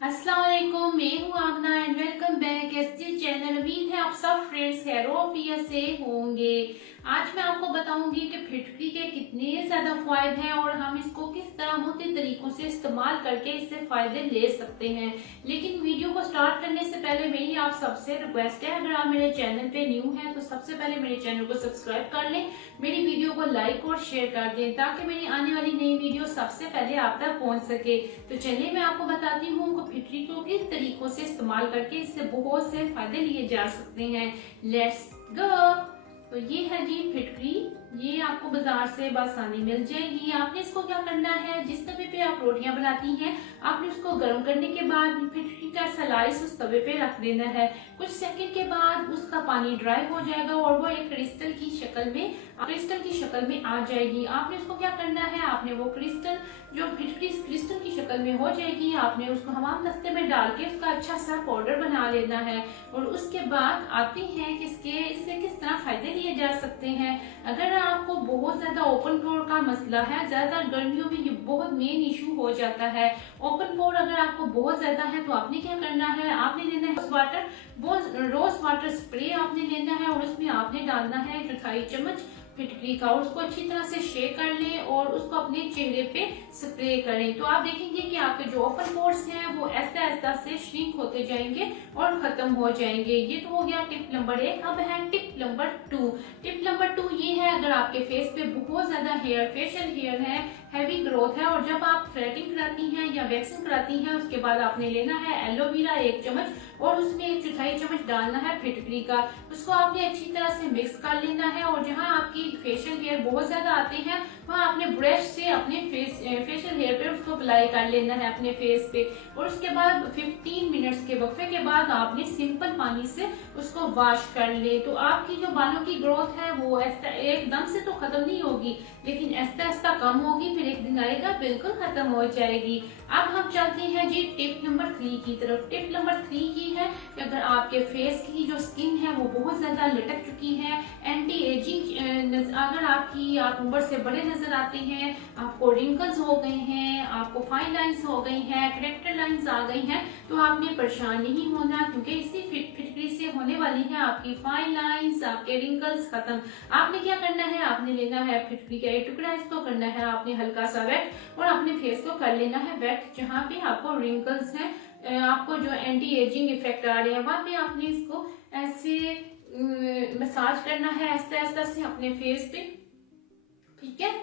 अस्सलाम वालेकुम, मैं हूँ Amna and welcome back SG channel. उम्मीद है आप सब फ्रेंड्स खैर से होंगे। आज मैं आपको बताऊंगी कि फिटकरी के कितने ज्यादा फायदे हैं और हम इसको किस तरह मुख्तलिफ तरीकों से इस्तेमाल करके इससे फायदे ले सकते हैं। लेकिन वीडियो को स्टार्ट करने से पहले मेरी आप सबसे रिक्वेस्ट है, अगर आप मेरे चैनल पे न्यू हैं तो सबसे पहले मेरे चैनल को सब्सक्राइब कर लें, मेरी वीडियो को लाइक और शेयर कर दें ताकि मेरी आने वाली नई वीडियो सबसे पहले आप तक पहुंच सके। तो चलिए मैं आपको बताती हूँ फिटकरी को किस तरीकों से इस्तेमाल करके इससे बहुत से फायदे लिए जा सकते हैं। Let's go. तो ये है जी फिटकरी, ये आपको बाजार से बआसानी मिल जाएगी। आपने इसको क्या करना है, जिस तवे पे आप रोटियां बनाती हैं आपने उसको गर्म करने के बाद फिटकरी का स्लाइस उस तवे पे रख देना है। कुछ सेकंड के बाद उसका पानी ड्राई हो जाएगा और वो एक क्रिस्टल की शक्ल में आ जाएगी। आपने उसको क्या करना है, आपने वो क्रिस्टल जो फिटकरी क्रिस्टल की शक्ल में हो जाएगी, आपने उसको हमाम दस्ते में डाल के उसका अच्छा सा पाउडर बना लेना है। और उसके बाद आते हैं कि इससे किस तरह फायदे लिए जा सकते हैं। अगर आपको बहुत ज्यादा ओपन पोर का मसला है, ज्यादा गर्मियों में ये बहुत मेन इशू हो जाता है। ओपन पोर अगर आपको बहुत ज्यादा है तो आपने क्या करना है, आपने लेना है रोज वाटर स्प्रे आपने लेना है और उसमें आपने डालना है 1/4 चम्मच फिटकरी का और उसको अच्छी तरह से शेक कर लें और उसको अपने चेहरे पे स्प्रे करें। तो आप देखेंगे कि आपके जो ओपन पोर्स हैं वो ऐसा ऐसा से श्रिंक होते जाएंगे और खत्म हो जाएंगे। ये तो हो गया टिप नंबर 1। अब है टिप नंबर 2। टिप नंबर 2 ये है, अगर आपके फेस पे बहुत ज्यादा फेशियल हेयर है, हैवी ग्रोथ है और जब आप थ्रेडिंग कराती हैं या वैक्सिंग कराती हैं उसके बाद आपने लेना है एलोवेरा 1 चम्मच और उसमें 1/4 चम्मच डालना है फिटकरी का। उसको आपने अच्छी तरह से मिक्स कर लेना है और जहां आपकी फेशियल हेयर बहुत ज्यादा आते हैं वहां आपने ब्रश से अपने फेशियल हेयर पे उसको अप्लाई कर लेना है अपने फेस पे। और उसके बाद 15 मिनट्स के वक्फे के बाद आपने सिंपल पानी से उसको वॉश कर ले। तो आपकी जो बालों की ग्रोथ है वो एकदम से तो खत्म नहीं होगी, लेकिन ऐसा ऐसा कम होगी, फिर एक दिन आएगा बिल्कुल खत्म हो जाएगी। अब हम चलते हैं जी टिप नंबर 3 की तरफ। टिप नंबर 3 की है कि अगर आपके फेस की जो स्किन है वो बहुत ज्यादा लटक चुकी है, एंटी एजिंग अगर आप उम्र से बड़े नजर आते हैं, आपको रिंकल्स हो गए हैं, आपको फाइन लाइंस हो गई हैं, करेक्टर लाइंस आ गई हैं, तो आपने परेशान नहीं होना, क्योंकि इसी फिटकरी से होने वाली है आपकी फाइन लाइंस, आपके रिंकल्स खत्म। आपने क्या करना है, आपने लेना है फिटकरी का एक टुकड़ा, इसको करना है आपने हल्का सा वेट और अपने फेस को कर लेना है वेट जहाँ पे आपको रिंकल्स हैं, आपको जो एंटी एजिंग इफेक्ट आ रहे हैं वहां पे आपने इसको ऐसे मसाज करना है ऐसा ऐसा से अपने फेस पे, ठीक है।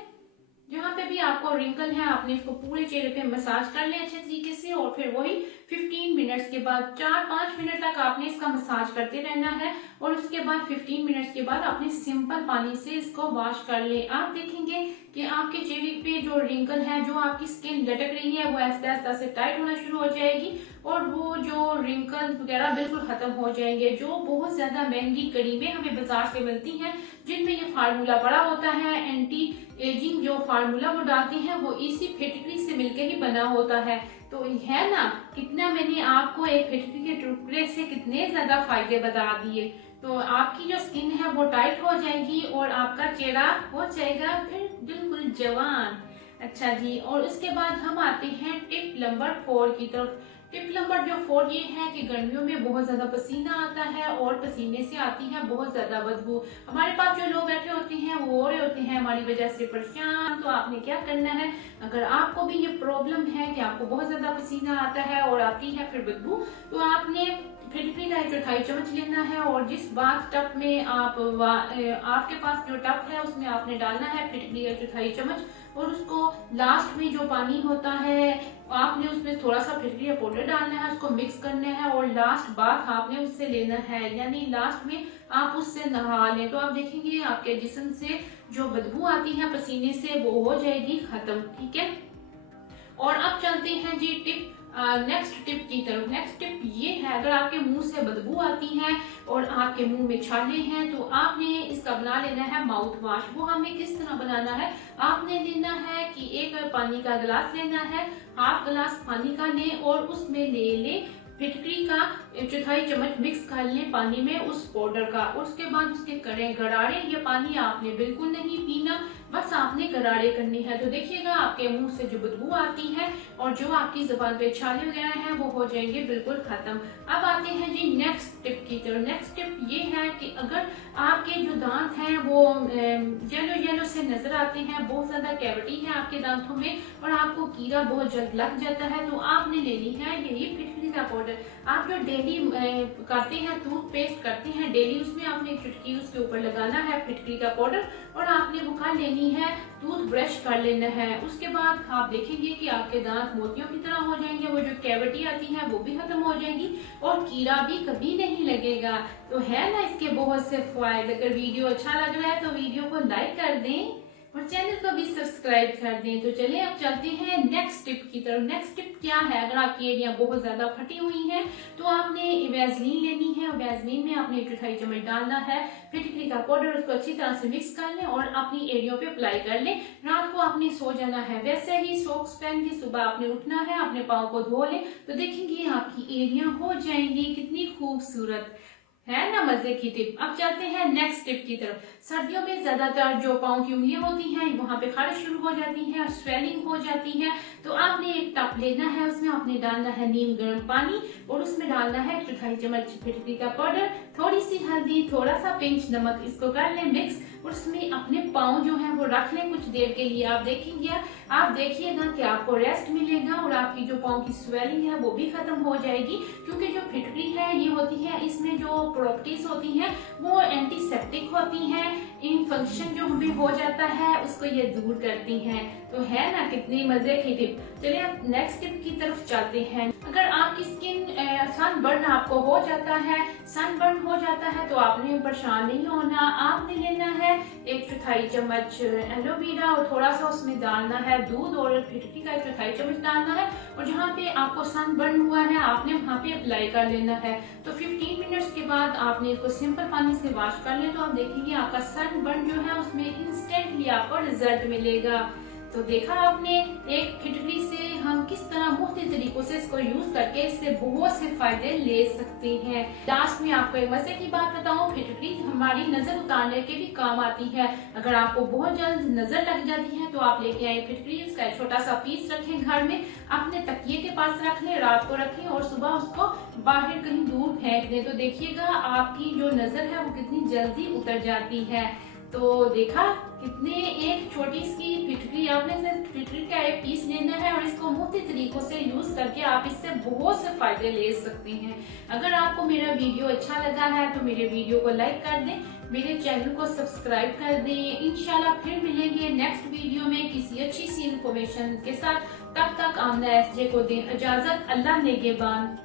जहाँ पे भी आपको रिंकल है आपने इसको पूरे चेहरे पे मसाज कर ले अच्छे तरीके से और फिर वही 15 मिनट्स के बाद 4-5 मिनट तक आपने इसका मसाज करते रहना है और उसके बाद 15 मिनट्स के बाद आपने सिंपल पानी से इसको वॉश कर ले। आप देखेंगे कि आपके चेहरे पे जो रिंकल है, जो आपकी स्किन लटक रही है, वो ऐसा ऐसा से टाइट होना शुरू हो जाएगी और वो जो रिंकल वगैरह बिल्कुल खत्म हो जाएंगे। जो बहुत ज्यादा महंगी क्रीमें हमें बाजार से मिलती हैं जिनमें ये फार्मूला पड़ा होता है, एंटी एजिंग जो फार्मूला वो डालते हैं वो इसी फिटकरी से मिलके ही बना होता है। तो है ना, कितना मैंने आपको एक फिटकरी के टुकड़े से कितने ज्यादा फायदे बता दिए। तो आपकी जो स्किन है वो टाइट हो जाएगी और आपका चेहरा हो जाएगा फिर बिल्कुल जवान। अच्छा जी, और उसके बाद हम आते हैं टिप नंबर 4 की तरफ। टिप नंबर जो 4 ये है कि गर्मियों में बहुत ज्यादा पसीना आता है और पसीने से आती है बहुत ज्यादा बदबू। हमारे पास जो लोग बैठे होते हैं वो हो रहे होते हैं हमारी वजह से परेशान। तो आपने क्या करना है, अगर आपको भी ये प्रॉब्लम है कि आपको बहुत ज्यादा पसीना आता है और आती है फिर बदबू, तो आपने फिटकरी का 1/4 चम्मच लेना है और जिस बाथ टब में आपके पास जो टब है उसमें आपने डालना है फिटकरी का 1/4 चम्मच और उसको लास्ट में जो पानी होता है आपने उसमें थोड़ा सा फिटकरी का पाउडर डालना है, उसको मिक्स करना है और लास्ट बाथ आपने उससे लेना है, यानी लास्ट में आप उससे नहा लें। तो आप देखेंगे आपके जिस्म से जो बदबू आती है पसीने से वो हो जाएगी खत्म, ठीक है। और अब चलते हैं जी नेक्स्ट टिप की तरफ। नेक्स्ट टिप ये है, अगर आपके मुंह से बदबू आती है और आपके मुंह में छाले हैं तो आपने इसका बना लेना है माउथ वॉश। वो हमें किस तरह बनाना है, आपने लेना है कि एक पानी का गिलास लेना है, हाफ गिलास पानी का लें और उसमें ले फिटकरी का 1/4 चम्मच मिक्स कर लें पानी में उस पाउडर का। उसके बाद उसके कड़े गरारे, ये पानी आपने बिल्कुल नहीं पीना, बस आपने गरारे करनी है। तो देखिएगा आपके मुंह से जो बदबू आती है और जो आपकी जुबान पे छाले वगैरह हैं वो हो जाएंगे बिल्कुल खत्म। अब आते हैं जी नेक्स्ट टिप की तरफ। नेक्स्ट टिप ये है कि अगर आपके जो दांत हैं वो येलो येलो से नजर आते हैं, बहुत ज्यादा कैविटी है आपके दांतों में और आपको कीड़ा बहुत जल्द लग जाता है, तो आपने लेनी है यही फिटकरी का पाउडर। आप जो डेली करते हैं, टूथपेस्ट करते हैं डेली, उसमें आपने एक चुटकी उसके ऊपर लगाना है फिटकरी का पाउडर और आपने वो कर लेनी है, टूथ ब्रश कर लेना है। उसके बाद आप देखेंगे कि आपके दांत मोतियों की तरह हो जाएंगे, वो जो कैविटी आती है वो भी खत्म हो जाएगी और कीड़ा भी कभी नहीं लगेगा। तो है ना इसके बहुत से फायदे। अगर वीडियो अच्छा लग रहा है तो वीडियो को लाइक कर दें और चैनल को भी सब्सक्राइब कर दें। तो चलिए अब चलते हैं नेक्स्ट टिप की तरफ। नेक्स्ट टिप क्या है, अगर आपकी एरिया बहुत ज्यादा फटी हुई है तो आपने वैसलीन लेनी है। वैसलीन में आपने 1 चौथाई चम्मच डालना है फिटकरी का पाउडर, उसको अच्छी तरह से मिक्स कर लें और अपनी एरिया पे अप्लाई कर लें। रात को आपने सो जाना है वैसे ही सॉक्स पहन के सुबह आपने उठना है, अपने पाँव को धो लें तो देखेंगे आपकी एरिया हो जाएंगी कितनी खूबसूरत, है ना मजे की टिप। अब चलते हैं नेक्स्ट टिप की तरफ। सर्दियों में ज्यादातर जो पाँव की उंगलियां होती हैं वहां पे खारिश शुरू हो जाती है और स्वेलिंग हो जाती है, तो आपने एक टब लेना है, उसमें आपने डालना है नीम गर्म पानी और उसमें डालना है 1 चौथाई चम्मच फिटकरी का पाउडर, थोड़ी सी हल्दी, थोड़ा सा पिंच नमक, इसको कर लें मिक्स और उसमें अपने पाँव जो है वो रख लें कुछ देर के लिए। आप देखिएगा कि आपको रेस्ट मिलेगा और आपकी जो पाँव की स्वेलिंग है वो भी खत्म हो जाएगी, क्योंकि जो फिटकरी है ये होती है, इसमें जो प्रॉपर्टीज होती हैं वो एंटीसेप्टिक होती हैं, इन्फेक्शन जो हमें हो जाता है उसको ये दूर करती हैं। तो है ना कितनी मजे की टिप। चलिए अब नेक्स्ट टिप की तरफ चलते हैं। अगर आपकी स्किन सनबर्न आपको हो जाता है, सनबर्न हो जाता है तो आपने परेशान नहीं होना। आपने लेना है 1 चौथाई चम्मच एलोवेरा और थोड़ा सा उसमें डालना है दूध और फिटकरी का 1 चौथाई चम्मच डालना है और जहाँ पे आपको सनबर्न हुआ है आपने वहाँ पे अप्लाई कर लेना है। तो 15 मिनट्स के बाद आपने इसको सिंपल पानी से वॉश कर ले तो आप देखेंगे आपका सनबर्न जो है उसमें इंस्टेंटली आपको रिजल्ट मिलेगा। तो देखा आपने एक फिटकरी से हम किस तरह मुख्तलिफ तरीकों से इसको यूज करके इससे बहुत से फायदे ले सकते हैं। लास्ट में आपको एक मजे की बात बताऊं, फिटकरी हमारी नजर उतारने के भी काम आती है। अगर आपको बहुत जल्द नजर लग जाती है तो आप लेके आए फिटकरी, उसका एक छोटा सा पीस रखें घर में, अपने तकिए के पास रख लें, रात को रखें और सुबह उसको बाहर कहीं दूर फेंक दें। तो देखिएगा आपकी जो नजर है वो कितनी जल्दी उतर जाती है। तो देखा कितने एक छोटी सी फिटकरी, आपने फिटकरी का एक पीस लेना है और इसको मुख्तलिफ तरीकों से यूज करके आप इससे बहुत से फायदे ले सकते हैं। अगर आपको मेरा वीडियो अच्छा लगा है तो मेरे वीडियो को लाइक कर दें, मेरे चैनल को सब्सक्राइब कर दें। इंशाल्लाह फिर मिलेंगे नेक्स्ट वीडियो में किसी अच्छी सी इंफॉर्मेशन के साथ। तब तक आमना एसजे को दें इजाजत। अल्लाह नेगेबान।